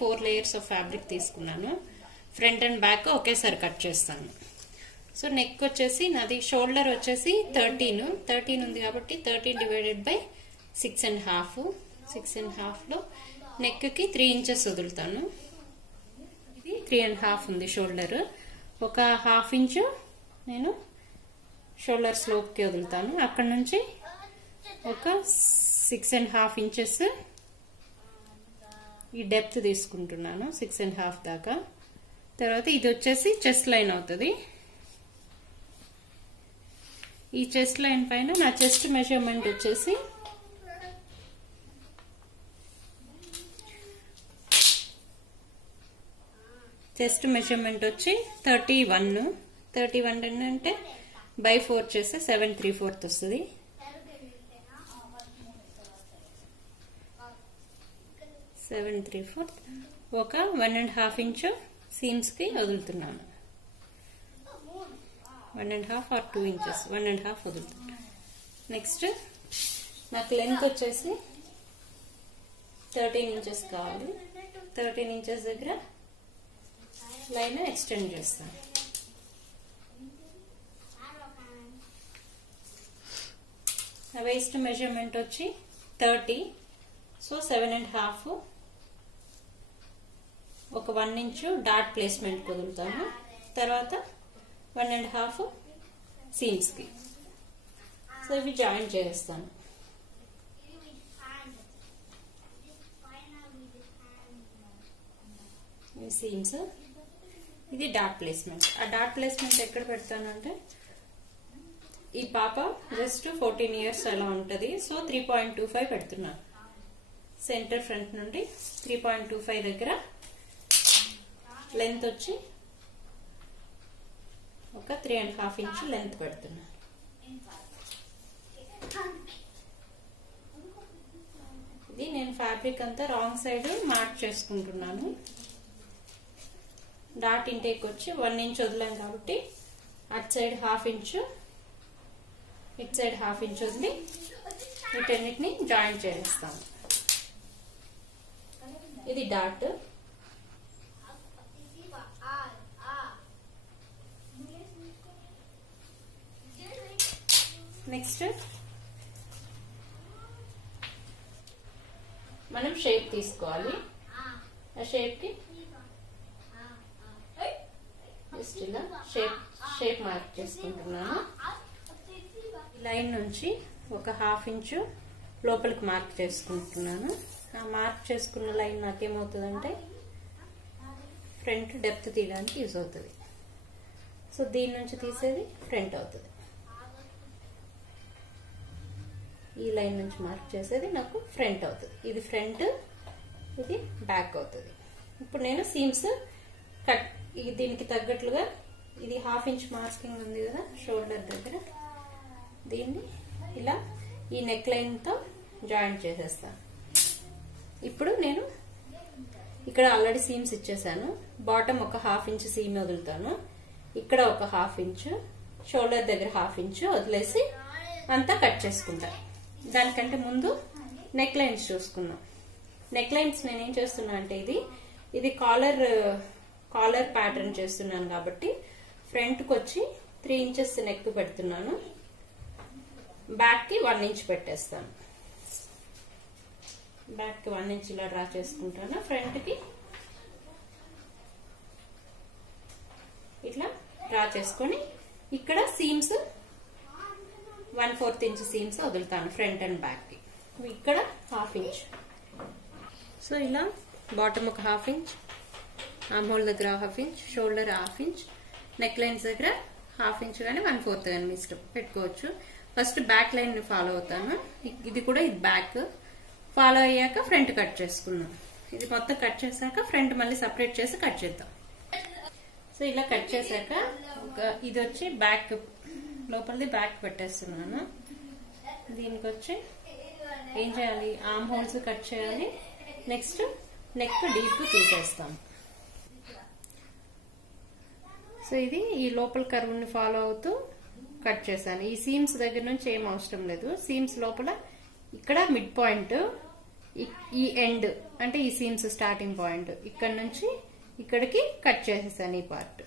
4 layers of fabric తీసుకున్నాను. Front and back ఒకేసారి cut చేస్తాను. సో నెక్ వచ్చేసి నాది షోల్డర్ వచ్చేసి 13 ఉంది కాబట్టి 13 డివైడెడ్ బై 6.5. 6.5 లో నెక్ కి 3 ఇంచెస్ వదులుతాను. ఇది 3.5 ఉంది షోల్డర్. ఒక 1/2 ఇంచు నేను షోల్డర్ స్లోప్ కి వదులుతాను. అక్కడ నుంచి ఒక 6.5 ఇంచెస్ ఈ డెప్త్ తీసుకుంటున్నాను 6.5 దాకా. తర్వాత ఇది వచ్చేసి చెస్ట్ లైన్ అవుతుంది. ఈ చెస్ట్ లైన్ పైన నా చెస్ట్ మెజర్మెంట్ వచ్చేసి చెస్ట్ మెజర్మెంట్ వచ్చి 31 అంటే బై 4 చేస్తే 7/3/4 వస్తుంది. ఒక 1.5 ఇంచు సీమ్స్ కి వదులుతున్నాను. 1.5 or 2 ఇంచెస్ 1.5 వదులుతున్నాను. నెక్స్ట్ నాకు లెంత్ వచ్చేసి 13 ఇంచెస్ కావాలి. 13 ఇంచెస్ దగ్గర లైన్ ఎక్స్టెండ్ చేస్తాను. నా వేస్ట్ మెజర్మెంట్ వచ్చి 30. సో 7.5 ఒక 1 ఇంచు డాట్ ప్లేస్మెంట్ వదులుతాను. తర్వాత 1.5 సీమ్స్ కి. సో ఇవి జాయిన్ చేస్తాను. సీమ్స్ ఇది డాట్ ప్లేస్మెంట్. ఆ డాట్ ప్లేస్మెంట్ ఎక్కడ పెడతాను అంటే ఈ పాప జస్ట్ 14 ఇయర్స్ అలా ఉంటది. సో 3.25 పెడుతున్నాను. సెంటర్ ఫ్రంట్ నుండి 3.25 దగ్గర లెంత్ వచ్చి ఒక 3.5 ఇంచు లెంత్ పెడుతున్నాను. ఇది నేను ఫ్యాబ్రిక్ అంతా రాంగ్ సైడ్ మార్క్ చేసుకుంటున్నాను. డాట్ ఇంటేక్ వచ్చి 1 ఇంచ్ వదిలాం కాబట్టి అటు సైడ్ 1/2 ఇంచు ఇటు సైడ్ 1/2 ఇంచ్ వదిలి వీటన్నిటిని జాయిన్ చేస్తాను. ఇది డాట్. నెక్స్ట్ మనం షేప్ తీసుకోవాలి. ఆ షేప్ కి జస్ట్ ఇలా షేప్ మార్క్ చేసుకుంటున్నాను. లైన్ నుంచి ఒక 1/2 ఇంచు లోపలికి మార్క్ చేసుకుంటున్నాను. ఆ మార్క్ చేసుకున్న లైన్ నాకేమవుతుందంటే ఫ్రంట్ డెప్త్ తీయడానికి యూజ్ అవుతుంది. సో దీని నుంచి తీసేది ఫ్రంట్ అవుతుంది. ఈ లైన్ నుంచి మార్క్ చేసేది నాకు ఫ్రంట్ అవుతుంది. ఇది ఫ్రంట్, ఇది బ్యాక్ అవుతుంది. ఇప్పుడు నేను సీమ్స్ కట్ దీనికి తగ్గట్లుగా ఇది 1/2 ఇంచ్ మార్కింగ్ ఉంది కదా షోల్డర్ దగ్గర, దీన్ని ఇలా ఈ నెక్ లైన్ తో జాయింట్ చేసేస్తాను. ఇప్పుడు నేను ఇక్కడ ఆల్రెడీ సీమ్స్ ఇచ్చేసాను. బాటమ్ ఒక 1/2 ఇంచ్ సీమ్ వదులుతాను. ఇక్కడ ఒక 1/2 ఇంచ్, షోల్డర్ దగ్గర 1/2 ఇంచ్ వదిలేసి అంతా కట్ చేసుకుంటా. దానికంటే ముందు నెక్ లైన్స్ చూసుకున్నాం. నెక్ లైన్స్ నేనేం చేస్తున్నా అంటే ఇది కాలర్ ప్యాటర్న్ చేస్తున్నాను కాబట్టి ఫ్రంట్ కి వచ్చి 3 ఇంచెస్ నెక్ పెడుతున్నాను. బ్యాక్ కి 1 ఇంచ్ పెట్టేస్తాను. బ్యాక్ కి 1 ఇంచ్ ఇలా డ్రా చేసుకుంటాను. ఫ్రంట్ కి ఇట్లా డ్రా చేసుకొని ఇక్కడ సీమ్స్ 1/4 ఇంచ్ సీమ్స్ వదులుతాను ఫ్రంట్ అండ్ బ్యాక్ కి. ఇక్కడ 1/2 ఇంచ్. సో ఇలా బాటమ్ ఒక 1/2 ఇంచ్, ఆర్మ్ హోల్ దగ్గర 1/2 inch, shoulder 1/2 inch, neck lines దగ్గర 1/2 ఇంచ్ కానీ 1/4 కానీ మీ ఇష్టం పెట్టుకోవచ్చు. ఫస్ట్ బ్యాక్ లైన్ ఫాలో అవుతాను. ఇది కూడా ఇది బ్యాక్ ఫాలో అయ్యాక ఫ్రంట్ కట్ చేసుకున్నాం. ఇది మొత్తం కట్ చేశాక ఫ్రంట్ మళ్ళీ సపరేట్ చేసి కట్ చేద్దాం. సో ఇలా కట్ చేశాక ఇది వచ్చి బ్యాక్ లోపలిది బ్యాక్ పెట్టేస్తున్నాను. దీనికి వచ్చి ఏం చేయాలి, ఆర్మ్ హోల్స్ కట్ చేయాలి. నెక్స్ట్ నెక్ డీప్ తీసేస్తాం. సో ఇది ఈ లోపల కర్వ్ ని ఫాలో అవుతూ కట్ చేశాను. ఈ సీమ్స్ దగ్గర నుంచి ఏం అవసరం లేదు. సీమ్స్ లోపల ఇక్కడ మిడ్ పాయింట్ ఈ ఎండ్ అంటే ఈ సీమ్స్ స్టార్టింగ్ పాయింట్ ఇక్కడ నుంచి ఇక్కడికి కట్ చేసేసాను ఈ పార్ట్.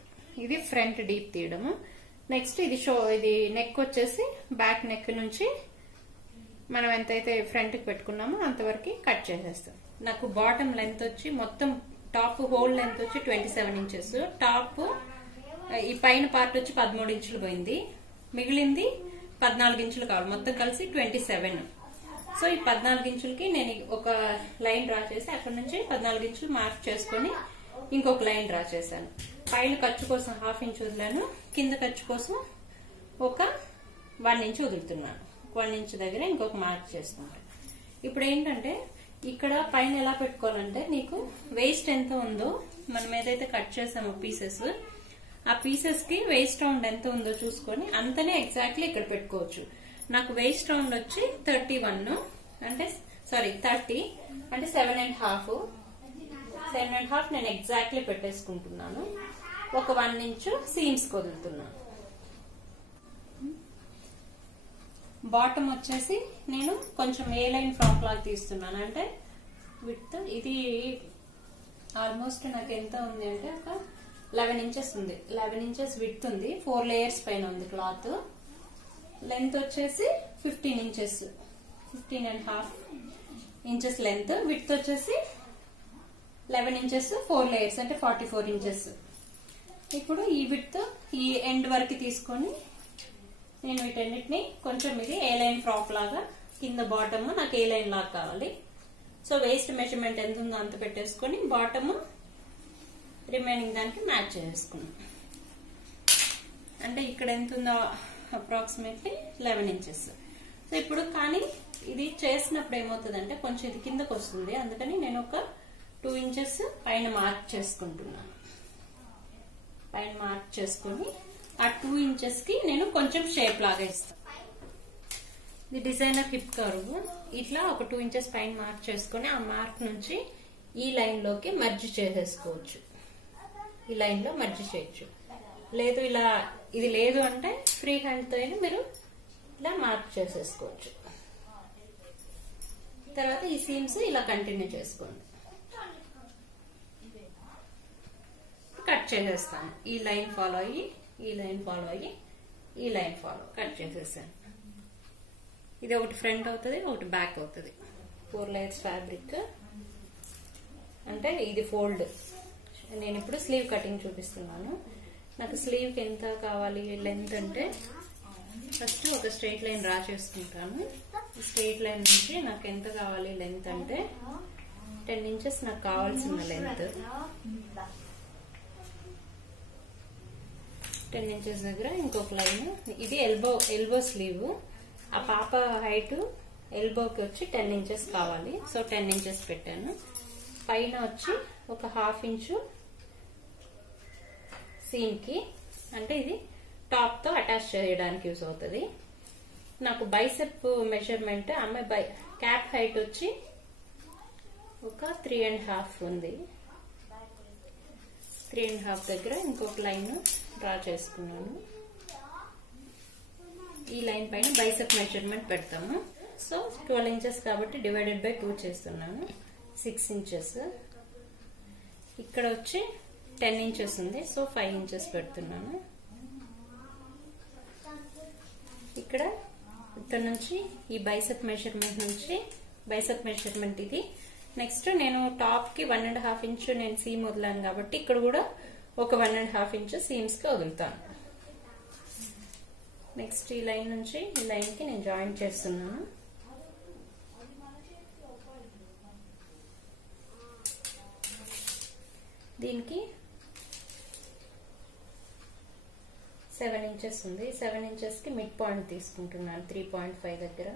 ఇది ఫ్రంట్ డీప్ తీయడము. నెక్స్ట్ ఇది నెక్ వచ్చేసి బ్యాక్ నెక్ నుంచి మనం ఎంతైతే ఫ్రంట్ కి పెట్టుకున్నామో అంతవరకు కట్ చేసేస్తాం. నాకు బాటమ్ లెంత్ వచ్చి మొత్తం టాప్ హోల్ లెంత్ వచ్చి 27 ఇంచెస్. టాప్ ఈ పైన పార్ట్ వచ్చి 13 ఇంచులు పోయింది, మిగిలింది 14 ఇంచులు కావాలి, మొత్తం కలిసి 27. సో ఈ 14 ఇంచులకి నేను ఒక లైన్ డ్రా చేసి అక్కడ నుంచి 14 ఇంచులు మార్క్ చేసుకుని ఇంకొక లైన్ డ్రా చేశాను. పైన ఖర్చు కోసం 1/2 ఇంచ్ వదిలాను, కింద ఖర్చు కోసం ఒక 1 ఇంచ్ వదులుతున్నాను. 1 ఇంచ్ దగ్గర ఇంకొక మార్క్ చేసుకుంటాను. ఇప్పుడు ఏంటంటే ఇక్కడ పైన ఎలా పెట్టుకోవాలంటే నీకు వేస్ట్ ఎంత ఉందో మనం ఏదైతే కట్ చేసామో పీసెస్, ఆ పీసెస్ కి వేస్ట్ రౌండ్ ఎంత ఉందో చూసుకొని అంతనే ఎగ్జాక్ట్లీ ఇక్కడ పెట్టుకోవచ్చు. నాకు వేస్ట్ రౌండ్ వచ్చి 31 అంటే 30 అంటే 7.5 నేను ఎగ్జాక్ట్లీ పెట్టేసుకుంటున్నాను. ఒక 1 ఇంచు సీమ్స్ వదులుతున్నాను. బాటమ్ వచ్చేసి నేను కొంచెం ఏ లైన్ ఫ్రాక్ లాగా తీస్తున్నాను. అంటే విత్ ఇది ఆల్మోస్ట్ నాకు ఎంత ఉంది అంటే ఒక 11 ఇంచెస్ ఉంది. 11 ఇంచెస్ విత్ ఉంది, 4 లేయర్స్ పైన ఉంది క్లాత్. లెంత్ వచ్చేసి 15 ఇంచెస్, 15.5 ఇంచెస్ లెంత్. విత్ వచ్చేసి 11 ఇంచెస్, 4 లేయర్స్ అంటే 44 ఇంచెస్. ఇప్పుడు ఈ విత్ ఈ ఎండ్ వరకు తీసుకొని నేను వీటన్నిటిని కొంచెం ఇది ఏ లైన్ ఫ్రాక్ లాగా, కింద బాటమ్ నాకు ఏ లైన్ లాగా కావాలి. సో వేస్ట్ మెజర్మెంట్ ఎంత ఉందో అంత పెట్టేసుకొని బాటమ్ రిమైనింగ్ దానికి మ్యాచ్ చేసుకున్నాం. అంటే ఇక్కడ ఎంత ఉందో అప్రాక్సిమేట్లీ 11 ఇంచెస్. సో ఇప్పుడు కానీ ఇది చేసినప్పుడు ఏమవుతుందంటే కొంచెం ఇది కిందకు వస్తుంది, అందుకని నేను ఒక 2 ఇంచెస్ పైన మార్క్ చేసుకుంటున్నాను. పైన మార్క్ చేసుకుని ఆ 2 ఇంచెస్ కి నేను కొంచెం షేప్ లాగా ఇస్తాను. ఇది డిజైనర్ హిప్ కర్వ్. ఇట్లా ఒక 2 ఇంచెస్ పైన మార్క్ చేసుకుని ఆ మార్క్ నుంచి ఈ లైన్ లోకి మర్జ్ చేసేసుకోవచ్చు. ఈ లైన్ లో మర్జ్ చేయొచ్చు. లేదు ఇలా ఇది లేదు అంటే ఫ్రీ హ్యాండ్ తో మీరు ఇలా మార్క్ చేసేసుకోవచ్చు. తర్వాత ఈ సీమ్స్ ఇలా కంటిన్యూ చేసుకోండి. కట్ చేసేస్తాను. ఈ లైన్ ఫాలో అయ్యి, ఈ లైన్ ఫాలో అయ్యి, ఈ లైన్ ఫాలో కట్ చేసేసాను. ఇది ఒకటి ఫ్రంట్ అవుతుంది, ఒకటి బ్యాక్ అవుతుంది. 4 లేయర్స్ ఫ్యాబ్రిక్. అంటే ఇది ఫోల్డ్. నేను ఇప్పుడు స్లీవ్ కటింగ్ చూపిస్తున్నాను. నాకు స్లీవ్ కి ఎంత కావాలి లెంత్ అంటే ఫస్ట్ ఒక స్ట్రైట్ లైన్ డ్రా చేసుకుంటాను. స్ట్రైట్ లైన్ నుంచి నాకు ఎంత కావాలి లెంత్ అంటే 10 ఇంచెస్ నాకు కావాల్సిన లెంత్. 10 ఇంచెస్ దగ్గర ఇంకొక లైన్. ఇది ఎల్బో స్లీవ్. ఆ పాప హైట్ ఎల్బోకి వచ్చి 10 ఇంచెస్ కావాలి. సో 10 ఇంచెస్ పెట్టాను. పైన వచ్చి ఒక 1/2 ఇంచు సీమ్ కి, అంటే ఇది టాప్ తో అటాచ్ చేయడానికి యూజ్ అవుతుంది. నాకు బైసెప్ మెజర్మెంట్ అమ్మాయి క్యాప్ హైట్ వచ్చి ఒక 3.5 ఉంది. 3.5 దగ్గర ఇంకొక లైన్ డ్రా చేసుకున్నాను. ఈ లైన్ పైన బైసెప్ మెజర్మెంట్ పెడతాము. సో 12 ఇంచెస్ కాబట్టి డివైడెడ్ బై 2 చేస్తున్నాను. 6 ఇంచెస్. ఇక్కడ వచ్చి 10 ఇంచెస్ ఉంది. సో 5 ఇంచెస్ పెడుతున్నాను. ఇక్కడ నుంచి ఈ బైసెప్ మెజర్మెంట్ నుంచి బైసెప్ మెజర్మెంట్ ఇది. నెక్స్ట్ నేను టాప్ కి 1.5 ఇంచు నేను సీమ్ వదిలాను కాబట్టి ఇక్కడ కూడా ఒక 1.5 ఇంచు సీమ్స్ కి వదులుతాను. నెక్స్ట్ ఈ లైన్ నుంచి ఈ లైన్ కి నేను జాయిన్ చేస్తున్నాను. దీనికి 7 ఇంచెస్ ఉంది. 7 ఇంచెస్ కి మిడ్ పాయింట్ తీసుకుంటున్నాను 3.5 దగ్గర.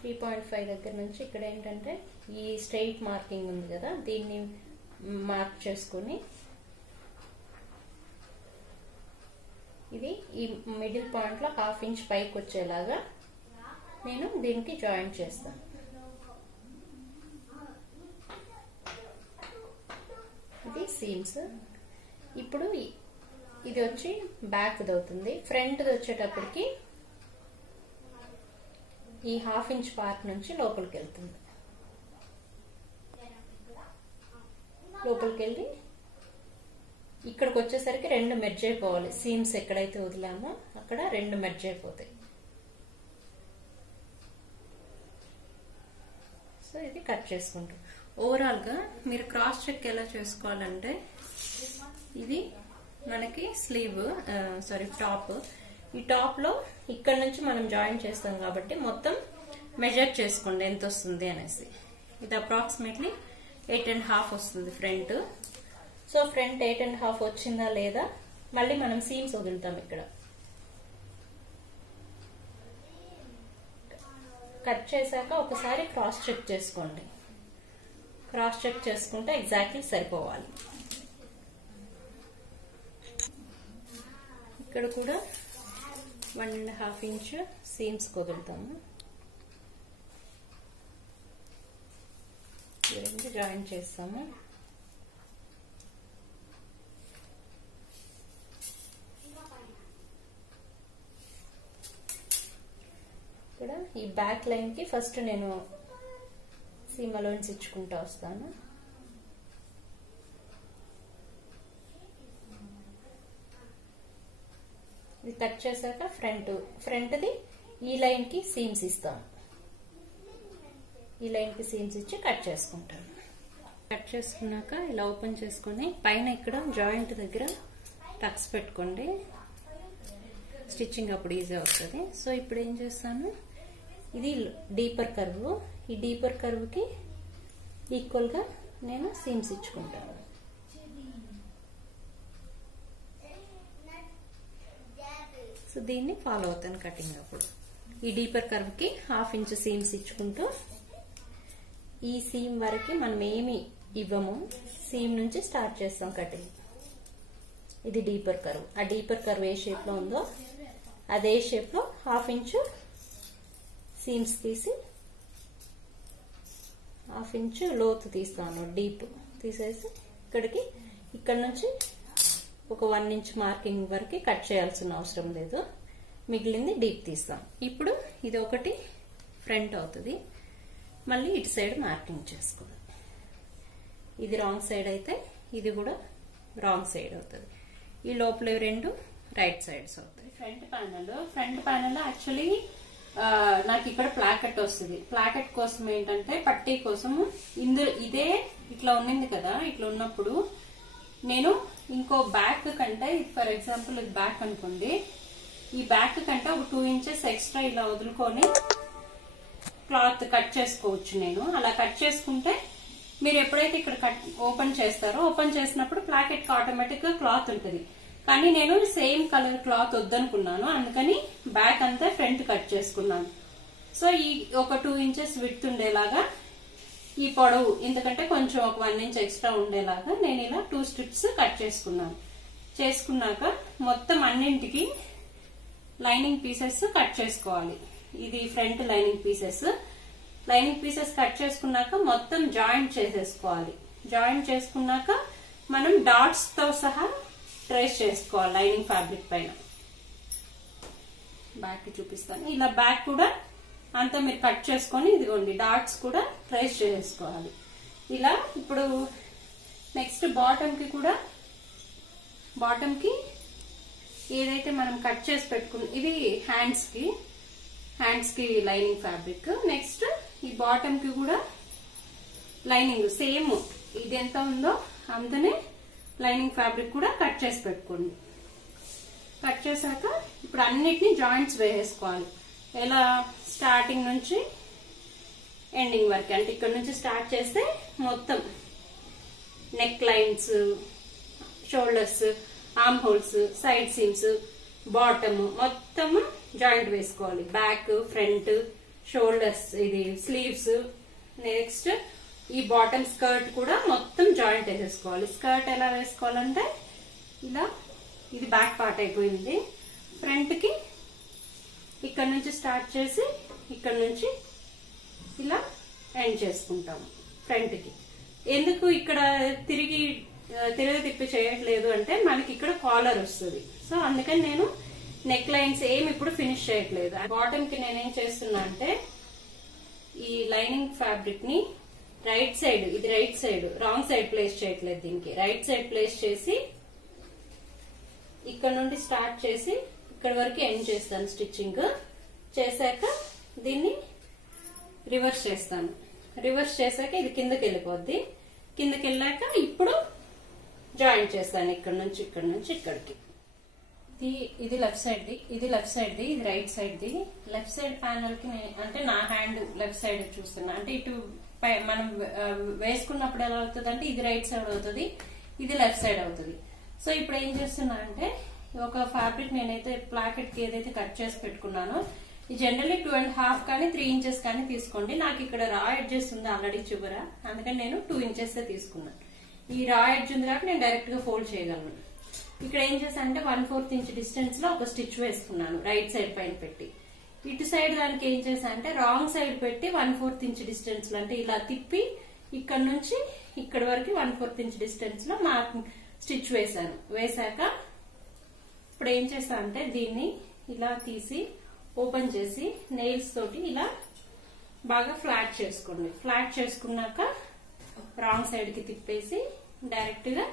3.5 దగ్గర నుంచి ఇక్కడ ఏంటంటే ఈ స్ట్రైట్ మార్కింగ్ ఉంది కదా, దీన్ని మార్క్ చేసుకుని ఇది ఈ మిడిల్ పాయింట్ లో 1/2 ఇంచ్ పైకి వచ్చేలాగా నేను దీనికి జాయిన్ చేస్తాను. ఇది సీమ్స్. ఇప్పుడు ఇది వచ్చి బ్యాక్ అవుతుంది. ఫ్రంట్ వచ్చేటప్పటికి ఈ ½ ఇంచ్ పార్ట్ నుంచి లోపలికి వెళ్తుంది. లోపలికి వెళ్ళి ఇక్కడికి వచ్చేసరికి 2 మెర్జ్ అయిపోవాలి. సీమ్స్ ఎక్కడైతే వదిలామో అక్కడ 2 మెర్జ్ అయిపోతాయి. సో ఇది కట్ చేసుకుంటాం. ఓవరాల్ గా మీరు క్రాస్ చెక్ ఎలా చేసుకోవాలంటే, ఇది మనకి స్లీవ్ టాప్. ఈ టాప్ లో ఇక్కడ నుంచి మనం జాయిన్ చేస్తాం కాబట్టి మొత్తం మెజర్ చేసుకోండి ఎంత వస్తుంది అనేసి. ఇది అప్రాక్సిమేట్లీ 8.5 వస్తుంది ఫ్రంట్. సో ఫ్రంట్ 8.5 వచ్చిందా లేదా మళ్ళీ మనం సీమ్స్ వదులుతాం. ఇక్కడ కట్ చేశాక ఒకసారి క్రాస్ చెక్ చేసుకోండి. క్రాస్ చెక్ చేసుకుంటే ఎగ్జాక్ట్లీ సరిపోవాలి. ఇక్కడ కూడా 1.5 ఇంచ్ సీమ్స్ వదులుతాము. రెండు జాయిన్ చేస్తాము. ఇక్కడ ఈ బ్యాక్ లైన్ కి ఫస్ట్ నేను సీమ్ అలవెన్స్ ఇచ్చుకుంటా వస్తాను. ఇది కట్ చేశాక ఫ్రంట్ది ఈ లైన్ కి సీమ్స్ ఇస్తాను. ఈ లైన్ కి సీమ్స్ ఇచ్చి కట్ చేసుకుంటాను. కట్ చేసుకున్నాక ఇలా ఓపెన్ చేసుకుని పైన ఇక్కడ జాయింట్ దగ్గర టక్స్ పెట్టుకోండి. స్టిచ్చింగ్ అప్పుడు ఈజీ అవుతుంది. సో ఇప్పుడు ఏం చేస్తాను, ఇది డీపర్ కర్వ్. ఈ డీపర్ కర్వ్ కి ఈక్వల్ గా నేను సీమ్స్ ఇచ్చుకుంటాను. సో దీన్ని ఫాలో అవుతాను కటింగ్ అప్పుడు. ఈ డీపర్ కర్వ్ కి ½ ఇంచ్ సీమ్స్ ఇచ్చుకుంటూ ఈ సీమ్ వరకు మనం ఏమి ఇవ్వము, సీమ్ నుంచి స్టార్ట్ చేస్తాం కటింగ్. ఇది డీపర్ కర్వ్. ఆ డీపర్ కర్వ్ ఏ షేప్ లో ఉందో అదే షేప్ లో ½ ఇంచ్ సీమ్స్ తీసి ½ ఇంచ్ లోతు తీస్తాను. డీప్ తీసేసి ఇక్కడ నుంచి ఒక 1 ఇంచ్ మార్కింగ్ వరకు కట్ చేయాల్సిన అవసరం లేదు. మిగిలింది డీప్ తీస్తాం. ఇప్పుడు ఇది ఒకటి ఫ్రంట్ అవుతుంది. మళ్ళీ ఇటు సైడ్ మార్కింగ్ చేసుకోవాలి. ఇది రాంగ్ సైడ్ అయితే ఇది కూడా రాంగ్ సైడ్ అవుతుంది. ఈ లోపల 2 రైట్ సైడ్స్ అవుతాయి. ఫ్రంట్ ప్యానెల్ యాక్చువల్లీ నాకు ఇక్కడ ప్లాకెట్ వస్తుంది. ప్లాకెట్ కోసం ఏంటంటే పట్టీ కోసము ఇదే ఇట్లా ఉన్నింది కదా, ఇట్లా ఉన్నప్పుడు నేను ఇంకో బ్యాక్ కంటే, ఫర్ ఎగ్జాంపుల్ ఇది బ్యాక్ అనుకోండి, ఈ బ్యాక్ కంటే ఒక 2 ఇంచెస్ ఎక్స్ట్రా ఇలా వదులుకొని క్లాత్ కట్ చేసుకోవచ్చు. నేను అలా కట్ చేసుకుంటే మీరు ఎప్పుడైతే ఇక్కడ ఓపెన్ చేస్తారో, ఓపెన్ చేసినప్పుడు ప్లాకెట్ ఆటోమేటిక్ గా క్లాత్ ఉంటుంది. కానీ నేను సేమ్ కలర్ క్లాత్ వద్దనుకున్నాను, అందుకని బ్యాక్ అంతా ఫ్రంట్ కట్ చేసుకున్నాను. సో ఈ ఒక 2 ఇంచెస్ విడ్త్ ఉండేలాగా, ఈ పొడవు ఇంతకంటే కొంచెం ఒక 1 ఇంచ్ ఎక్స్ట్రా ఉండేలాగా నేను ఇలా 2 స్ట్రిప్స్ కట్ చేసుకున్నాను. చేసుకున్నాక మొత్తం అన్నింటికి లైనింగ్ పీసెస్ కట్ చేసుకోవాలి. ఇది front lining pieces. Lining pieces cut చేసుకున్నాక మొత్తం జాయింట్ చేసేసుకోవాలి. జాయింట్ చేసుకున్నాక మనం డాట్స్ తో సహా ట్రేస్ చేసుకోవాలి లైనింగ్ ఫ్యాబ్రిక్ పైన. బ్యాక్ కి చూపిస్తాను. ఇలా బ్యాక్ కూడా అంతా మీరు కట్ చేసుకొని ఇదిగోండి డాట్స్ కూడా ట్రేస్ చేసుకోవాలి. ఇలా ఇప్పుడు నెక్స్ట్ బాటమ్ కి కూడా, బాటమ్ కి ఏదైతే మనం కట్ చేసి పెట్టుకున్నాం, ఇది హ్యాండ్స్ కి లైనింగ్ ఫ్యాబ్రిక్. నెక్స్ట్ ఈ బాటమ్ కి కూడా లైనింగ్ సేమ్ ఇది ఎంత ఉందో అంతనే లైనింగ్ ఫ్యాబ్రిక్ కూడా కట్ చేసి పెట్టుకోండి. కట్ చేశాక ఇప్పుడు అన్నిటినీ జాయింట్స్ వేసేసుకోవాలి. ఎలా, స్టార్టింగ్ నుంచి ఎండింగ్ వరకు. అంటే ఇక్కడ నుంచి స్టార్ట్ చేస్తే మొత్తం neck lines, shoulders, arm holes, side seems, bottom మొత్తం జాయింట్ వేసుకోవాలి. బ్యాక్, ఫ్రంట్, షోల్డర్స్, ఇది స్లీవ్స్. నెక్స్ట్ ఈ బాటమ్ స్కర్ట్ కూడా మొత్తం జాయింట్ వేసేసుకోవాలి. స్కర్ట్ ఎలా వేసుకోవాలంటే ఇలా, ఇది బ్యాక్ పార్ట్ అయిపోయింది. ఫ్రంట్ కి ఇక్కడ నుంచి స్టార్ట్ చేసి ఇక్కడ నుంచి ఇలా ఎండ్ చేసుకుంటాము ఫ్రంట్ కి. ఎందుకు ఇక్కడ తిరిగి తిప్పి చేయట్లేదు అంటే మనకి ఇక్కడ కాలర్ వస్తుంది. సో అందుకని నేను నెక్ లైన్స్ ఏమి ఇప్పుడు ఫినిష్ చేయట్లేదు. బాటమ్ కి నేనేం చేస్తున్నా అంటే ఈ లైనింగ్ ఫ్యాబ్రిక్ ని రైట్ సైడ్, ఇది right side, wrong side place చేయట్లేదు, దీనికి రైట్ సైడ్ ప్లేస్ చేసి ఇక్కడ నుండి స్టార్ట్ చేసి ఇక్కడ వరకు ఎండ్ చేస్తాను. స్టిచ్చింగ్ చేశాక దీన్ని రివర్స్ చేస్తాను. రివర్స్ చేశాక ఇది కిందకి వెళ్ళిపోద్ది. కిందకి వెళ్ళాక ఇప్పుడు జాయింట్ చేస్తాను ఇక్కడ నుంచి ఇక్కడికి. ఇది లెఫ్ట్ సైడ్ ది, ఇది లెఫ్ట్ సైడ్ ది, ఇది right side the. Left side panel కి అంటే నా హ్యాండ్ లెఫ్ట్ సైడ్ చూస్తున్నా. అంటే ఇటు మనం వేసుకున్నప్పుడు ఎలా అవుతుంది అంటే ఇది రైట్ సైడ్ అవుతుంది, ఇది లెఫ్ట్ సైడ్ అవుతుంది. సో ఇప్పుడు ఏం చేస్తున్నా అంటే ఒక ఫ్యాబ్రిక్ నేనైతే ప్లాకెట్ కి ఏదైతే కట్ చేసి పెట్టుకున్నానో జనరల్లీ 2.5 కానీ 3 ఇంచెస్ కానీ తీసుకోండి. నాకు ఇక్కడ రా ఎడ్జెస్ ఉంది ఆల్రెడీ చివర, అందుకని నేను 2 ఇంచెస్ తీసుకున్నాను. ఈ రా ఎడ్జ్ ఉంది కాబట్టి నేను డైరెక్ట్ గా ఫోల్డ్ చేయగలను. ఇక్కడ ఏం చేశాను అంటే 1/4 ఇంచ్ డిస్టెన్స్ లో ఒక స్టిచ్ వేసుకున్నాను రైట్ సైడ్ పైన పెట్టి. ఇటు సైడ్ దానికి ఏం చేశాను అంటే రాంగ్ సైడ్ పెట్టి 1/4 ఇంచ్ డిస్టెన్స్ లో, అంటే ఇలా తిప్పి ఇక్కడ నుంచి ఇక్కడ వరకు 1/4 ఇంచ్ డిస్టెన్స్ లో మార్కింగ్ స్టిచ్ వేశాను. వేశాక ఇప్పుడు ఏం చేశాను అంటే దీన్ని ఇలా తీసి ఓపెన్ చేసి నెయిల్స్ తోటి ఇలా బాగా ఫ్లాట్ చేసుకోండి. ఫ్లాట్ చేసుకున్నాక రాంగ్ సైడ్ కి తిప్పేసి డైరెక్ట్ గా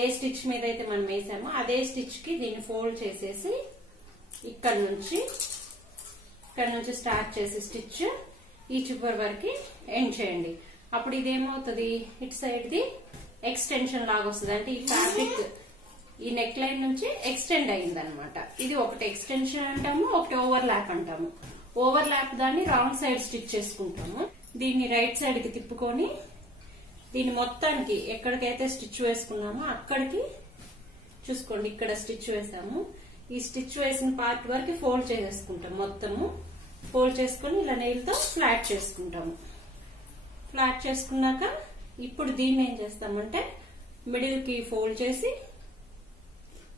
ఏ స్టిచ్ మీద అయితే మనం వేసామో అదే స్టిచ్ కి దీన్ని ఫోల్డ్ చేసేసి ఇక్కడ నుంచి స్టార్ట్ చేసి స్టిచ్ ఈ చివరి వరకు ఎండ్ చేయండి. అప్పుడు ఇదేమవుతుంది, ఇటు సైడ్ ది ఎక్స్టెన్షన్ లాగా వస్తుంది. అంటే ఈ ఫ్యాబ్రిక్ ఈ నెక్ లైన్ నుంచి ఎక్స్టెండ్ అయింది అనమాట. ఇది ఒకటి ఎక్స్టెన్షన్ అంటాము, ఒకటి ఓవర్ ల్యాప్ అంటాము. ఓవర్ ల్యాప్ దాన్ని రాంగ్ సైడ్ స్టిచ్ చేసుకుంటాము. దీన్ని రైట్ సైడ్ కి తిప్పుకొని దీన్ని మొత్తానికి ఎక్కడికైతే స్టిచ్ వేసుకున్నామో అక్కడికి చూసుకోండి, ఇక్కడ స్టిచ్ వేసాము. ఈ స్టిచ్ వేసిన పార్ట్ వరకు ఫోల్డ్ చేసేసుకుంటాం. మొత్తము ఫోల్డ్ చేసుకుని ఇలా నెయిల్ తో ఫ్లాట్ చేసుకుంటాము. ఫ్లాట్ చేసుకున్నాక ఇప్పుడు దీన్ని ఏం చేస్తామంటే మిడిల్ కి ఫోల్డ్ చేసి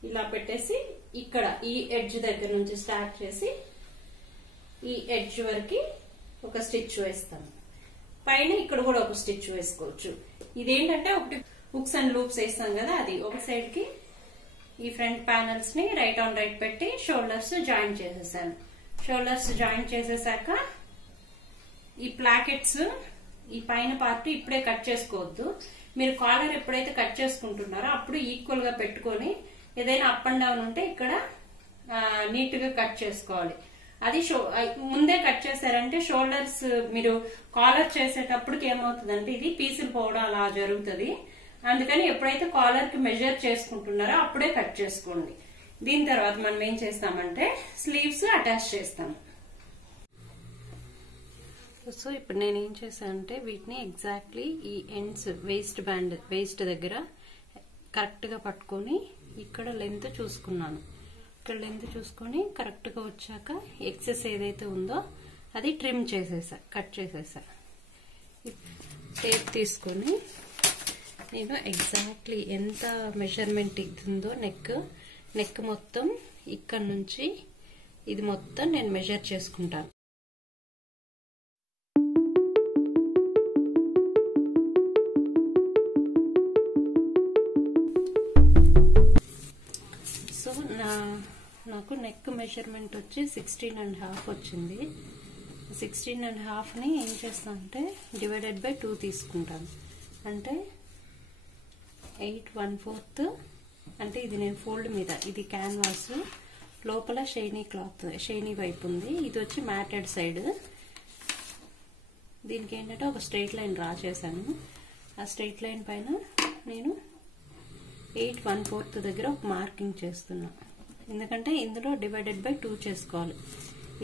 ఇలా పెట్టేసి ఇక్కడ ఈ ఎడ్జ్ దగ్గర నుంచి స్టార్ట్ చేసి ఈ ఎడ్జ్ వరకు ఒక స్టిచ్ వేస్తాము. పైన ఇక్కడ కూడా ఒక స్టిచ్ వేసుకోవచ్చు. ఇదేంటంటే ఒకటి హుక్స్ అండ్ లూప్స్ వేస్తాం కదా, అది ఒక సైడ్ కి ఈ ఫ్రంట్ ప్యానల్స్ ని రైట్ ఆన్ రైట్ పెట్టి షోల్డర్స్ జాయిన్ చేసేసాను. షోల్డర్స్ జాయిన్ చేసేసాక ఈ ప్లాకెట్స్ ఈ పైన పార్ట్ ఇప్పుడే కట్ చేసుకోవద్దు. మీరు కాలర్ ఎప్పుడైతే కట్ చేసుకుంటున్నారో అప్పుడు ఈక్వల్ గా పెట్టుకొని ఏదైనా అప్ అండ్ డౌన్ ఉంటే ఇక్కడ నీట్ గా కట్ చేసుకోవాలి. అది ముందే కట్ చేశారంటే షోల్డర్స్ మీరు కాలర్ చేసేటప్పటికి ఏమవుతుందంటే ఇది పీసులు పోవడం అలా జరుగుతుంది. అందుకని ఎప్పుడైతే కాలర్ కి మెజర్ చేసుకుంటున్నారో అప్పుడే కట్ చేసుకోండి. దీని తర్వాత మనం ఏం చేస్తామంటే స్లీవ్స్ అటాచ్ చేస్తాము. సో ఇప్పుడు నేను ఏం చేశానంటే వీటిని ఎగ్జాక్ట్లీ ఈ ఎండ్స్ వేస్ట్ దగ్గర కరెక్ట్ గా పట్టుకొని ఇక్కడ లెంత్ చూసుకున్నాను. ఇక్కడ లెంత్ చూసుకొని కరెక్ట్ గా వచ్చాక ఎక్సెస్ ఏదైతే ఉందో అది ట్రిమ్ చేసేసా, కట్ చేసేసా. టేప్ తీసుకొని నేను ఎగ్జాక్ట్లీ ఎంత మెజర్మెంట్ ఉందో నెక్ మొత్తం ఇక్కడ నుంచి ఇది మొత్తం నేను మెజర్ చేసుకుంటాను. సో నాకు నెక్ మెజర్మెంట్ వచ్చి 16.5 వచ్చింది. 16.5ని ఏం చేస్తాను అంటే డివైడెడ్ బై 2 తీసుకుంటాను. అంటే 8/1/4. అంటే ఇది నేను ఫోల్డ్ మీద, ఇది క్యాన్వాస్ లోపల షైనీ క్లాత్, షైనీ వైపు ఉంది. ఇది వచ్చి మ్యాటెడ్ సైడ్. దీనికి ఏంటంటే ఒక స్ట్రైట్ లైన్ డ్రా చేశాను. ఆ స్ట్రైట్ లైన్ పైన నేను 8/1/4 దగ్గర ఒక మార్కింగ్ చేస్తున్నా. ఎందుకంటే ఇందులో డివైడెడ్ బై 2 చేసుకోవాలి.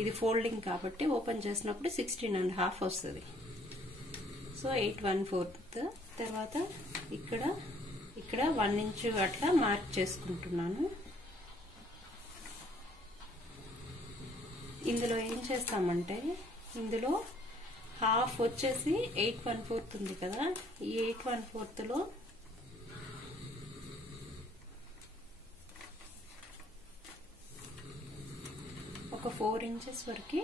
ఇది ఫోల్డింగ్ కాబట్టి ఓపెన్ చేసినప్పుడు 16.5 వస్తుంది. సో 8/1/4 తర్వాత ఇక్కడ 1 ఇంచ్ అట్లా మార్క్ చేసుకుంటున్నాను. ఇందులో ఏం చేస్తామంటే ఇందులో హాఫ్ వచ్చేసి 8/1/4 ఉంది కదా, ఈ 8/1/4లో ఒక 4 ఇంచెస్ వరకు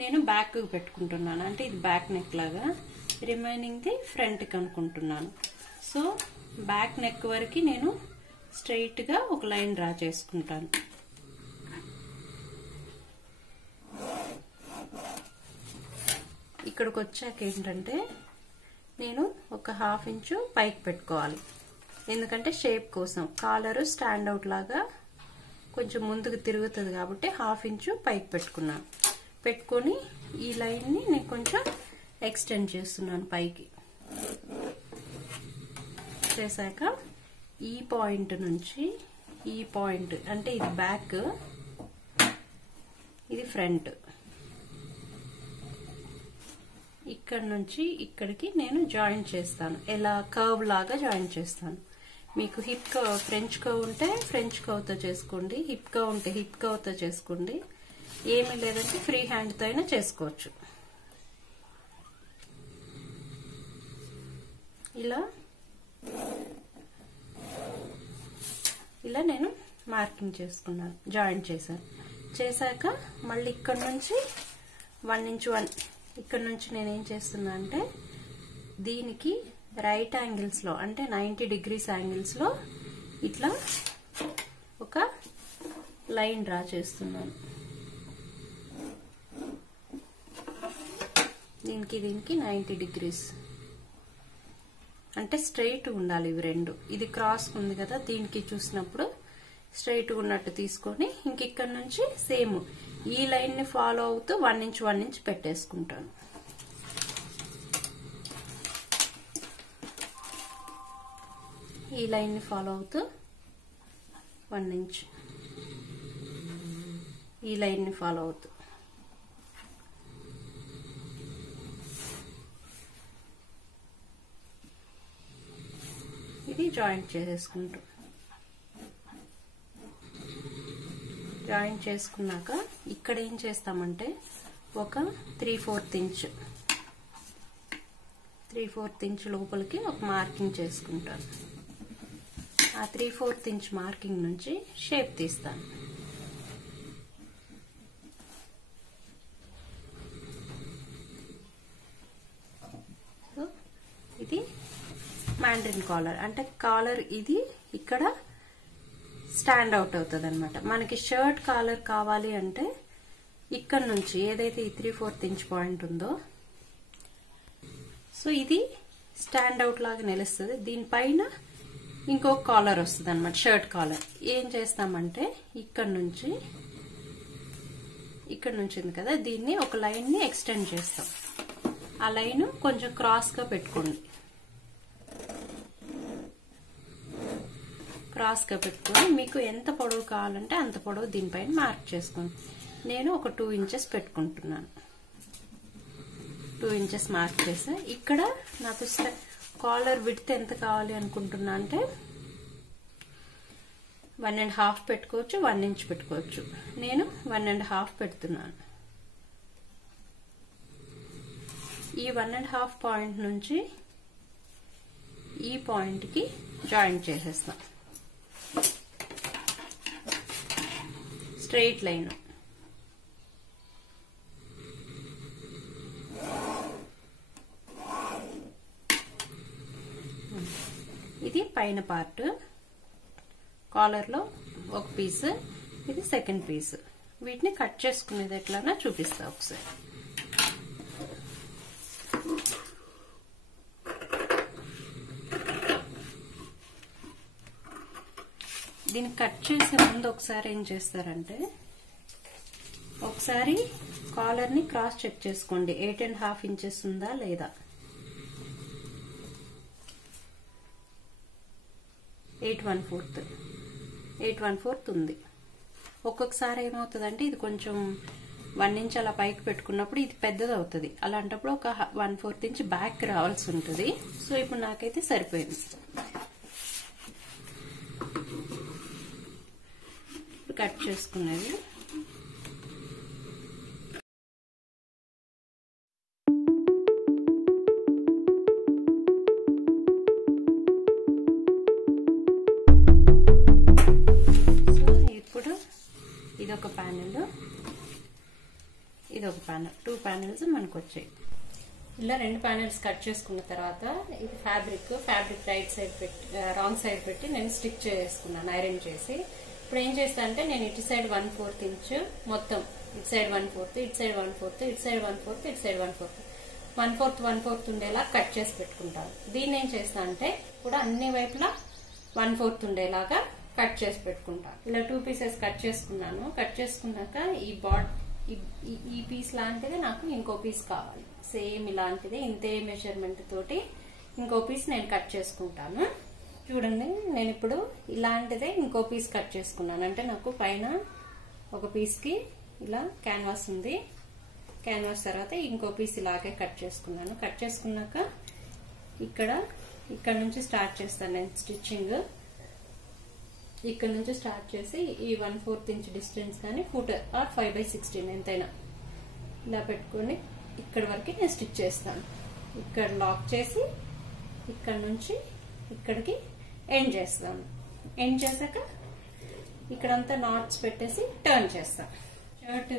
నేను బ్యాక్ పెట్టుకుంటున్నాను. అంటే ఇది బ్యాక్ నెక్ లాగా, రిమైనింగ్ ది ఫ్రంట్ కి అనుకుంటున్నాను. సో బ్యాక్ నెక్ వరకు నేను స్ట్రైట్ గా ఒక లైన్ డ్రా చేసుకుంటాను. ఇక్కడికి వచ్చాక ఏంటంటే నేను ఒక 1/2 ఇంచు పైకి పెట్టుకోవాలి, ఎందుకంటే షేప్ కోసం. కాలర్ స్టాండ్ అవుట్ లాగా కొంచెం ముందుకు తిరుగుతుంది కాబట్టి 1/2 ఇంచు పైకి పెట్టుకున్నాను. పెట్టుకొని ఈ లైన్ ని నేను కొంచెం ఎక్స్టెండ్ చేస్తున్నాను పైకి. చేశాక ఈ పాయింట్ నుంచి ఈ పాయింట్, అంటే ఇది బ్యాక్, ఇది ఫ్రంట్, ఇక్కడ నుంచి ఇక్కడికి నేను జాయిన్ చేస్తాను. ఎలా కర్వ్ లాగా జాయిన్ చేస్తాను. మీకు హిప్ కర్వ్, ఫ్రెంచ్ కర్వ్ ఉంటే ఫ్రెంచ్ కర్వ్ తో చేసుకోండి, హిప్ కర్వ్ ఉంటే హిప్ కర్వ్ తో చేసుకోండి, ఏమీ లేదంటే ఫ్రీ హ్యాండ్ తో అయినా చేసుకోవచ్చు. ఇలా నేను మార్కింగ్ చేసుకున్నాను, జాయిన్ చేశాను. చేశాక మళ్ళీ ఇక్కడ నుంచి 1 ఇంచు ఇక్కడ నుంచి నేనేం చేస్తున్నా అంటే దీనికి రైట్ యాంగిల్స్ లో, అంటే 90 డిగ్రీస్ యాంగిల్స్ లో ఇట్లా ఒక లైన్ డ్రా చేస్తున్నాను. దీనికి 90 డిగ్రీస్, అంటే స్ట్రైట్ ఉండాలి ఇవి రెండు. ఇది క్రాస్ ఉంది కదా, దీనికి చూసినప్పుడు స్ట్రైట్ ఉన్నట్టు తీసుకొని ఇంక ఇక్కడ నుంచి సేమ్ ఈ లైన్ ని ఫాలో అవుతూ 1 ఇంచ్ పెట్టేసుకుంటాను. ఈ లైన్ ని ఫాలో అవుతూ 1 ఇంచ్, ఈ లైన్ ని ఫాలో అవుతూ ఇది జాయింట్ చేసేసుకుంటాం. జాయింట్ చేసుకున్నాక ఇక్కడ ఏం చేస్తామంటే ఒక 3/4 ఇంచ్ లోపలికి ఒక మార్కింగ్ చేసుకుంటాను. ఆ 3/4 ఇంచ్ మార్కింగ్ నుంచి షేప్ తీస్తాను. ఇది మ్యాండ్రిన్ కాలర్, అంటే కాలర్ ఇది ఇక్కడ స్టాండ్ అవుట్ అవుతుంది అనమాట. మనకి షర్ట్ కాలర్ కావాలి అంటే ఇక్కడ నుంచి ఏదైతే ఈ 3/4 ఇంచ్ పాయింట్ ఉందో, సో ఇది స్టాండ్ అవుట్ లాగా నిలుస్తుంది. దీనిపైన ఇంకొక కాలర్ వస్తుంది అనమాట, షర్ట్ కాలర్. ఏం చేస్తామంటే ఇక్కడ నుంచి ఉంది కదా, దీన్ని ఒక లైన్ ని ఎక్స్టెండ్ చేస్తాం. ఆ లైన్ కొంచెం క్రాస్ గా పెట్టుకోండి, క్రాస్ గా పెట్టుకొని మీకు ఎంత పొడవు కావాలంటే అంత పొడవు దీనిపైన మార్క్ చేసుకోండి. నేను ఒక 2 ఇంచెస్ పెట్టుకుంటున్నాను. 2 ఇంచెస్ మార్క్ చేసా. ఇక్కడ నాకు కాలర్ విడ్త్ ఎంత కావాలి అనుకుంటున్నా అంటే 1.5 పెట్టుకోవచ్చు, 1 ఇంచ్ పెట్టుకోవచ్చు. నేను 1.5 పెడుతున్నాను. ఈ 1.5 పాయింట్ నుంచి ఈ పాయింట్ కి జాయింట్ చేసేస్తాం. Straight line. ఇది పైన పార్ట్, కాలర్ లో ఒక పీస్, ఇది సెకండ్ పీస్. వీటిని కట్ చేసుకునేది ఎట్లానా చూపిస్తా ఒకసారి. దీన్ని కట్ చేసే ముందు ఒకసారి ఏం చేస్తారంటే ఒకసారి కాలర్ ని క్రాస్ చెక్ చేసుకోండి, 8.5 ఇంచెస్ ఉందా లేదా. 8 1/4 ఉంది. ఒక్కొక్కసారి ఏమవుతుందంటే ఇది కొంచెం 1 ఇంచ్ అలా పైకి పెట్టుకున్నప్పుడు ఇది పెద్దది అవుతుంది. అలాంటప్పుడు ఒక 1/4 ఇంచ్ బ్యాక్ రావాల్సి ఉంటుంది. సో ఇప్పుడు నాకైతే సరిపోయింది. కట్ చేసుకునేది ఇదొక ప్యానెల్, ఇదొక ప్యానెల్, 2 ప్యానెల్స్ మనకు వచ్చాయి. ఇలా 2 ప్యానెల్స్ కట్ చేసుకున్న తర్వాత ఇది ఫ్యాబ్రిక్ రైట్ సైడ్ పెట్టి రాంగ్ సైడ్ పెట్టి నేను స్టిక్ చేసుకున్నాను, ఐరన్ చేసి. ఇప్పుడు ఏం చేస్తా అంటే నేను ఇటు సైడ్ 1/4 ఇంచ్ మొత్తం, ఇటు సైడ్ 1/4, ఇటు సైడ్ 1/4, ఇటు సైడ్ 1/4, ఇటు సైడ్ 1/4 1/4 ఉండేలా కట్ చేసి పెట్టుకుంటాను. దీన్ని ఏం చేస్తా అంటే కూడా అన్ని వైపులా 1/4 ఉండేలాగా కట్ చేసి పెట్టుకుంటాను. ఇలా 2 పీసెస్ కట్ చేసుకున్నాను. కట్ చేసుకున్నాక ఈ పీస్ లాంటిది నాకు ఇంకో పీస్ కావాలి, సేమ్ ఇలాంటిది ఇంతే మెజర్మెంట్ తోటి ఇంకో పీస్ నేను కట్ చేసుకుంటాను. చూడండి, నేను ఇప్పుడు ఇలాంటిదే ఇంకో పీస్ కట్ చేసుకున్నాను. అంటే నాకు పైన ఒక పీస్ కి ఇలా క్యాన్వాస్ ఉంది, క్యాన్వాస్ తర్వాత ఇంకో పీస్ ఇలాగే కట్ చేసుకున్నాను. కట్ చేసుకున్నాక ఇక్కడ నుంచి స్టార్ట్ చేస్తాను నేను స్టిచ్చింగ్. ఇక్కడ నుంచి స్టార్ట్ చేసి ఈ 1/4 ఇంచ్ డిస్టెన్స్ కానీ ఫుట్ ఆర్ 5/16 ఎంతైనా ఇలా పెట్టుకొని ఇక్కడ వరకు నేను స్టిచ్ చేస్తాను. ఇక్కడ లాక్ చేసి ఇక్కడ నుంచి ఇక్కడికి ఎండ్ చేస్తాను. ఎండ్ చేశాక ఇక్కడంతా నాట్స్ పెట్టేసి టర్న్ చేస్తాను. షర్ట్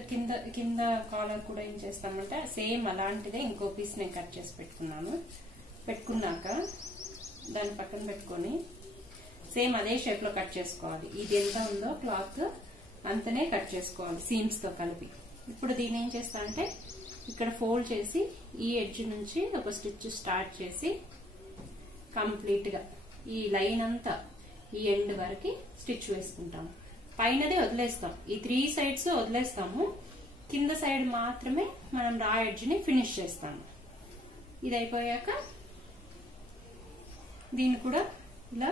కింద కాలర్ కూడా ఏం చేస్తామంటే సేమ్ అలాంటిదే ఇంకో పీస్ నేను కట్ చేసి పెట్టుకున్నాక దాన్ని పక్కన పెట్టుకొని సేమ్ అదే షేప్ లో కట్ చేసుకోవాలి. ఇది ఎంత ఉందో క్లాత్ అంతనే కట్ చేసుకోవాలి సీమ్స్ తో కలిపి. ఇప్పుడు దీన్ని ఏం చేస్తా అంటే ఇక్కడ ఫోల్డ్ చేసి ఈ ఎడ్జ్ నుంచి ఒక స్టిచ్ స్టార్ట్ చేసి కంప్లీట్ గా ఈ లైన్ అంతా ఈ ఎండ్ వరకు స్టిచ్ వేసుకుంటాము. పైనది వదిలేస్తాం, ఈ 3 సైడ్స్ వదిలేస్తాము, కింద సైడ్ మాత్రమే మనం రా ఎడ్జ్ ని ఫినిష్ చేస్తాము. ఇది అయిపోయాక దీన్ని కూడా ఇలా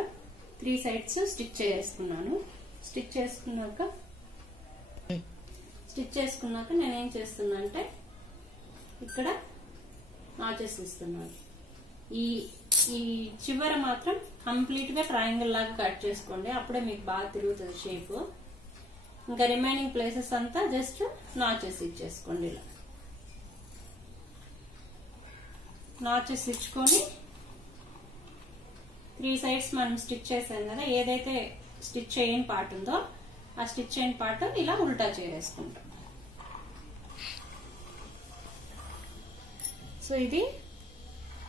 3 సైడ్స్ స్టిచ్ చేసుకున్నాను. స్టిచ్ చేసుకున్నాక నేనేం చేస్తున్నా అంటే ఇక్కడ నాచెస్ ఇస్తున్నాను. ఈ చివర మాత్రం కంప్లీట్ గా ట్రయాంగిల్ లాగా కట్ చేసుకోండి, అప్పుడే మీకు బాగా తిరుగుతుంది షేప్. ఇంకా రిమైనింగ్ ప్లేసెస్ అంతా జస్ట్ నాచెస్ ఇచ్చేసుకోండి. ఇలా నాచెస్ ఇచ్చుకొని 3 సైడ్స్ మనం స్టిచ్ చేసాం కదా, ఏదైతే స్టిచ్ చేయని పార్ట్ ఉందో ఆ స్టిచ్ చేయని పార్ట్ ఇలా ఉల్టా చేసేసుకుంటాం. సో ఇది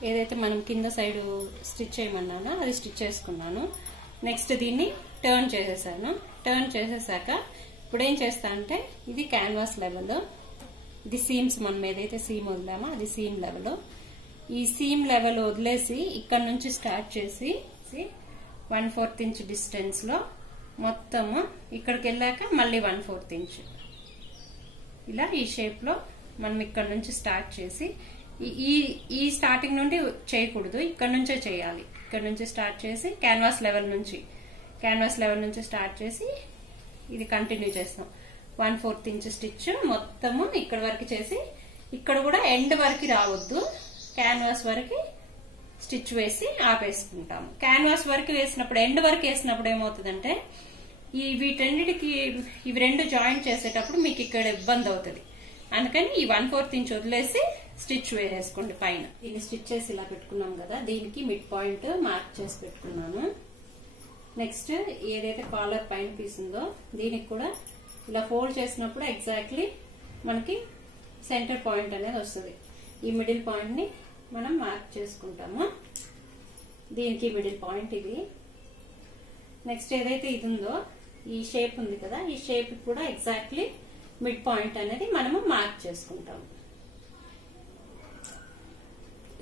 ఏదైతే మనం కింద సైడ్ స్టిచ్ చేయమన్నానో అది స్టిచ్ చేసుకున్నాను. నెక్స్ట్ దీన్ని టర్న్ చేసేసాను. టర్న్ చేసేసాక ఇప్పుడు ఏం చేస్తా అంటే ఇది క్యాన్వాస్ లెవెల్, ఇది సీమ్స్ మనం ఏదైతే సీమ్ వదిలామో అది సీమ్ లెవెల్. ఈ సీమ్ లెవెల్ వదిలేసి ఇక్కడ నుంచి స్టార్ట్ చేసి 1/4 ఇంచ్ డిస్టెన్స్ లో మొత్తము ఇక్కడికి వెళ్ళాక మళ్ళీ 1/4 ఇంచ్ ఇలా ఈ షేప్ లో మనం ఇక్కడ నుంచి స్టార్ట్ చేసి ఈ స్టార్టింగ్ నుండి చేయకూడదు, ఇక్కడ నుంచే చేయాలి. ఇక్కడ నుంచి స్టార్ట్ చేసి క్యాన్వాస్ లెవెల్ నుంచి స్టార్ట్ చేసి ఇది కంటిన్యూ చేస్తాం. 1/4 ఇంచ్ స్టిచ్ మొత్తము ఇక్కడ వరకు చేసి ఇక్కడ కూడా ఎండ్ వరకు రావద్దు, క్యాన్వాస్ వరకు స్టిచ్ వేసి ఆపేసుకుంటాము. క్యాన్వాస్ వరకు వేసినప్పుడు ఎండ్ వరకు వేసినప్పుడు ఏమవుతుందంటే వీటన్నిటికి ఇవి 2 జాయింట్ చేసేటప్పుడు మీకు ఇక్కడ ఇబ్బంది అవుతుంది. అందుకని ఈ 1/4 ఇంచ్ వదిలేసి స్టిచ్ వేసేసుకోండి పైన. దీన్ని స్టిచ్ చేసి ఇలా పెట్టుకున్నాం కదా, దీనికి మిడ్ పాయింట్ మార్క్ చేసి పెట్టుకున్నాను. నెక్స్ట్ ఏదైతే కాలర్ పైన పీస్ ఉందో దీనికి కూడా ఇలా ఫోల్డ్ చేసినప్పుడు ఎగ్జాక్ట్లీ మనకి సెంటర్ పాయింట్ అనేది వస్తుంది. ఈ మిడిల్ పాయింట్ ని మనం మార్క్ చేసుకుంటాము. దీనికి మిడిల్ పాయింట్ ఇది. నెక్స్ట్ ఏదైతే ఇది ఉందో ఈ షేప్ ఉంది కదా, ఈ షేప్ కూడా ఎగ్జాక్ట్లీ మిడ్ పాయింట్ అనేది మనము మార్క్ చేసుకుంటాము.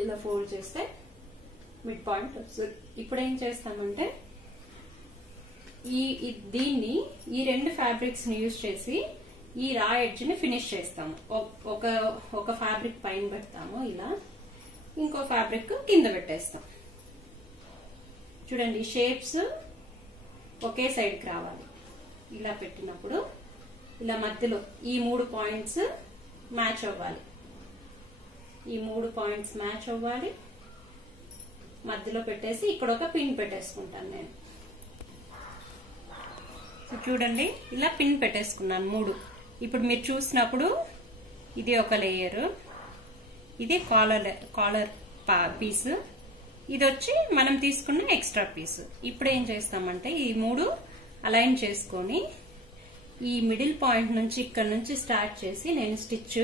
ఇలా ఫోల్డ్ చేస్తే మిడ్ పాయింట్ వస్తుంది. ఇప్పుడు ఏం చేస్తామంటే దీన్ని ఈ 2 ఫ్యాబ్రిక్స్ ని యూజ్ చేసి ఈ రా ఎడ్జ్ ని ఫినిష్ చేస్తాము. ఒక ఫ్యాబ్రిక్ పైన పెడతాము, ఇలా ఇంకో ఫ్యాబ్రిక్ కింద పెట్టేస్తాం. చూడండి షేప్స్ ఒకే సైడ్ కి రావాలి. ఇలా పెట్టినప్పుడు ఇలా మధ్యలో ఈ 3 పాయింట్స్ మ్యాచ్ అవ్వాలి. ఈ 3 పాయింట్స్ మ్యాచ్ అవ్వాలి. మధ్యలో పెట్టేసి ఇక్కడ ఒక పిన్ పెట్టేసుకుంటాను నేను. చూడండి ఇలా పిన్ పెట్టేసుకున్నాను 3. ఇప్పుడు మీరు చూసినప్పుడు ఇది ఒక లేయర్, ఇది కాలర్ పీస్, ఇది వచ్చి మనం తీసుకున్న ఎక్స్ట్రా పీస్. ఇప్పుడు ఏం చేస్తామంటే ఈ 3 అలైన్ చేసుకొని ఈ మిడిల్ పాయింట్ నుంచి ఇక్కడ నుంచి స్టార్ట్ చేసి నేను స్టిచ్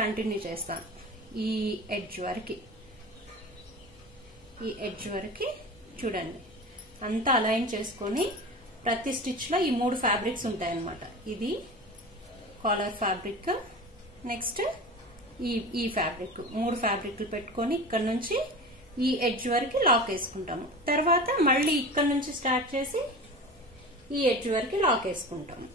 కంటిన్యూ చేస్తాను. ఈ ఎడ్జ్ వరకు చూడండి అంతా అలైన్ చేసుకొని ప్రతి స్టిచ్ లో ఈ 3 ఫ్యాబ్రిక్స్ ఉంటాయన్నమాట. ఇది కాలర్ ఫ్యాబ్రిక్, నెక్స్ట్ ఈ ఫ్యాబ్రిక్ 3 ఫ్యాబ్రిక్లు పెట్టుకొని ఇక్కడ నుంచి ఈ ఎడ్జ్ వరకు లాక్ వేసుకుంటాము. తర్వాత మళ్ళీ ఇక్కడ నుంచి స్టార్ట్ చేసి ఈ ఎడ్జ్ వరకు లాక్ వేసుకుంటాము.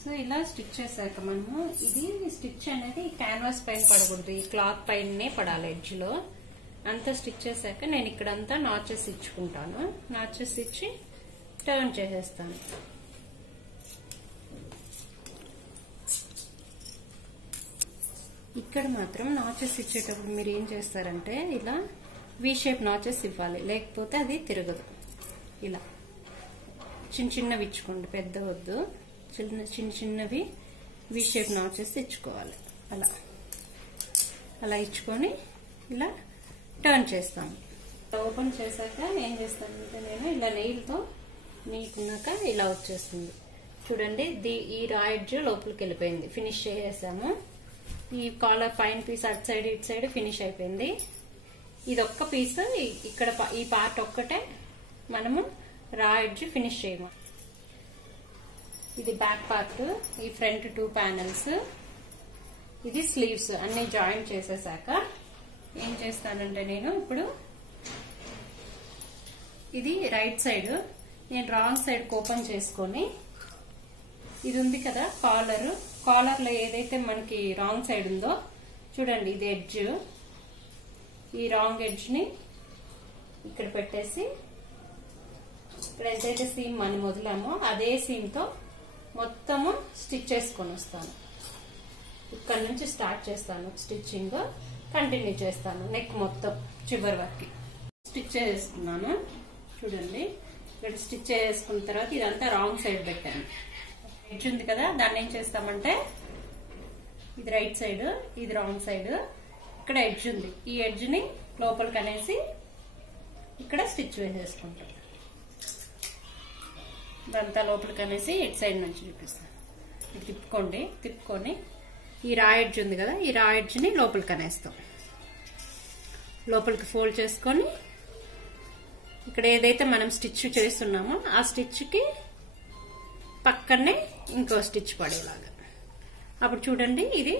సో ఇలా స్టిచ్ చేశాక మనము ఇది స్టిచ్ అనేది క్యాన్వాస్ పైన పడకూడదు, ఈ క్లాత్ పైనే పడాలి. ఎడ్జ్ లో అంతా స్టిచ్ చేశాక నేను ఇక్కడంతా నాచెస్ ఇచ్చుకుంటాను. నాచెస్ ఇచ్చి టర్న్ చేసేస్తాను. ఇక్కడ మాత్రం నాచెస్ ఇచ్చేటప్పుడు మీరు ఏం చేస్తారంటే ఇలా వి షేప్ నాచెస్ ఇవ్వాలి, లేకపోతే అది తిరగదు. ఇలా చిన్న చిన్నవి ఇచ్చుకోండి, పెద్ద వద్దు, చిన్న చిన్నవి వి షేప్ నాచెస్ ఇచ్చుకోవాలి. అలా ఇచ్చుకొని ఇలా టర్న్ చేస్తాము. ఓపెన్ చేశాక ఏం చేస్తానంటే నేను ఇలా నెయిల్తో నీకున్నాక ఇలా వచ్చేస్తుంది చూడండి. ఈ రా ఎడ్జ్ లోపలికి వెళ్ళిపోయింది, ఫినిష్ చేసేసాము. ఈ కాలర్ పైన పీస్ అటు సైడ్ ఇటు సైడ్ ఫినిష్ అయిపోయింది. ఇది ఒక్క పీస్ ఇక్కడ ఈ పార్ట్ ఒక్కటే మనము రా ఎడ్జ్ ఫినిష్ చేయము. ఇది బ్యాక్ పార్ట్, ఈ ఫ్రంట్ 2 ప్యానెల్స్, ఇది స్లీవ్స్ అన్ని జాయిన్ చేసేసాక ఏం చేస్తానంటే నేను ఇప్పుడు ఇది రైట్ సైడ్, నేను రాంగ్ సైడ్ ఓపెన్ చేసుకొని ఇది ఉంది కదా కాలర్ లో ఏదైతే మనకి రాంగ్ సైడ్ ఉందో చూడండి, ఇది ఎడ్జ్, ఈ రాంగ్ ఎడ్జ్ ని ఇక్కడ పెట్టేసి ఇక్కడ ఎంతైతే సీమ్ మనం వదిలామో అదే సీమ్ తో మొత్తము స్టిచ్ చేసుకొని వస్తాను. ఇక్కడ నుంచి స్టార్ట్ చేస్తాను స్టిచ్చింగ్, కంటిన్యూ చేస్తాను నెక్ మొత్తం చివరి వరకు స్టిచ్ చేసుకున్నాను. చూడండి ఇక్కడ స్టిచ్ చేసుకున్న తర్వాత ఇదంతా రాంగ్ సైడ్ పెట్టాను. ఎడ్జ్ ఉంది కదా, దాన్ని ఏం చేస్తామంటే ఇది రైట్ సైడ్, ఇది రాంగ్ సైడ్, ఇక్కడ ఎడ్జ్ ఉంది, ఈ ఎడ్జ్ ని లోపలికి అనేసి ఇక్కడ స్టిచ్ వేసేసుకుంటాం. ఇదంతా లోపలికి అనేసి ఇటు సైడ్ నుంచి చూపిస్తాను. ఇది తిప్పుకొని ఈ రా ఎడ్జ్ ఉంది కదా, ఈ రా ఎడ్జ్ ని లోపలికి అనేస్తాం. లోపలికి ఫోల్డ్ చేసుకొని ఇక్కడ ఏదైతే మనం స్టిచ్ చేస్తున్నామో ఆ స్టిచ్ కి పక్కనే ఇంకో స్టిచ్ పడేలాగా. అప్పుడు చూడండి ఇది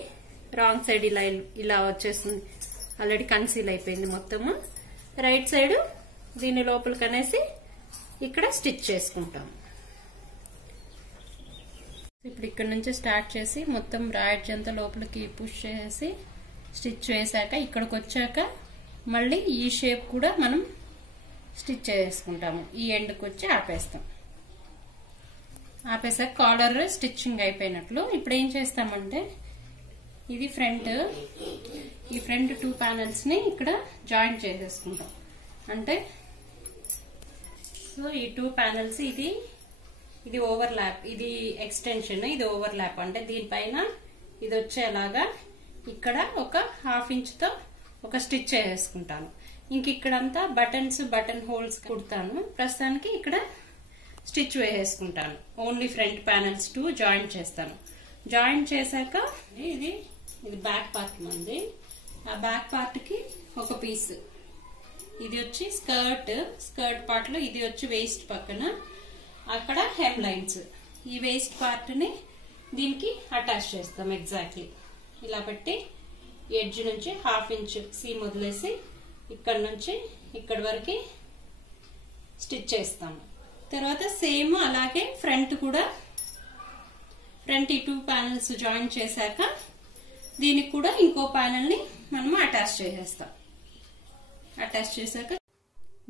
రాంగ్ సైడ్ ఇలా వచ్చేస్తుంది, ఆల్రెడీ కన్సీల్ అయిపోయింది మొత్తము. రైట్ సైడ్ దీన్ని లోపలికి అనేసి ఇక్కడ స్టిచ్ చేసుకుంటాం. ఇప్పుడు ఇక్కడ నుంచి స్టార్ట్ చేసి మొత్తం రా ఎడ్జ్ అంతా లోపలికి పుష్ చేసి స్టిచ్ వేసాక ఇక్కడికి వచ్చాక మళ్ళీ ఈ షేప్ కూడా మనం స్టిచ్ చేసుకుంటాము. ఈ ఎండ్కి వచ్చి ఆపేసాక కాలర్ స్టిచ్చింగ్ అయిపోయినట్లు. ఇప్పుడు ఏం చేస్తామంటే ఇది ఈ ఫ్రంట్ 2 ప్యానెల్స్ ని ఇక్కడ జాయింట్ చేసేసుకుంటాం. అంటే సో ఈ 2 ప్యానెల్స్ ఇది ఓవర్లాప్, ఇది ఎక్స్టెన్షన్, ఇది ఓవర్లాప్. అంటే దీనిపైన ఇది వచ్చేలాగా ఇక్కడ ఒక 1/2 ఇంచ్ తో ఒక స్టిచ్ చేసేసుకుంటాను. ఇంక ఇక్కడంతా బటన్ హోల్స్ కుడతాను. ప్రస్తుతానికి ఇక్కడ స్టిచ్ వేసేసుకుంటాను. ఓన్లీ ఫ్రంట్ ప్యానెల్స్ 2 జాయింట్ చేస్తాను. జాయింట్ చేశాక ఇది బ్యాక్ పార్ట్ మంది. ఆ బ్యాక్ పార్ట్ కి ఒక పీస్, ఇది వచ్చి స్కర్ట్ పార్ట్ లో, ఇది వచ్చి వేస్ట్ పక్కన, అక్కడ హెమ్ లైన్స్. ఈ వేస్ట్ పార్ట్ ని దీనికి అటాచ్ చేస్తాం. ఎగ్జాక్ట్లీ ఇలా పెట్టి ఎడ్జ్ నుంచి 1/2 ఇంచ్ సీమ్ వదిలేసి ఇక్కడ నుంచి ఇక్కడ వరకు స్టిచ్ చేస్తాము. తర్వాత సేమ్ అలాగే ఫ్రంట్ కూడా, ఫ్రంట్ ఈ 2 ప్యానెల్స్ జాయిన్ చేశాక దీనికి కూడా ఇంకో ప్యానెల్ ని మనము అటాచ్ చేసేస్తాం. అటాచ్ చేశాక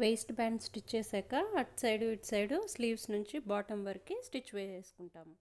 వేస్ట్ బ్యాండ్ స్టిచ్ చేశాక అటు సైడ్ ఇటు సైడ్ స్లీవ్స్ నుంచి బాటమ్ వరకు స్టిచ్ వేసేసుకుంటాము.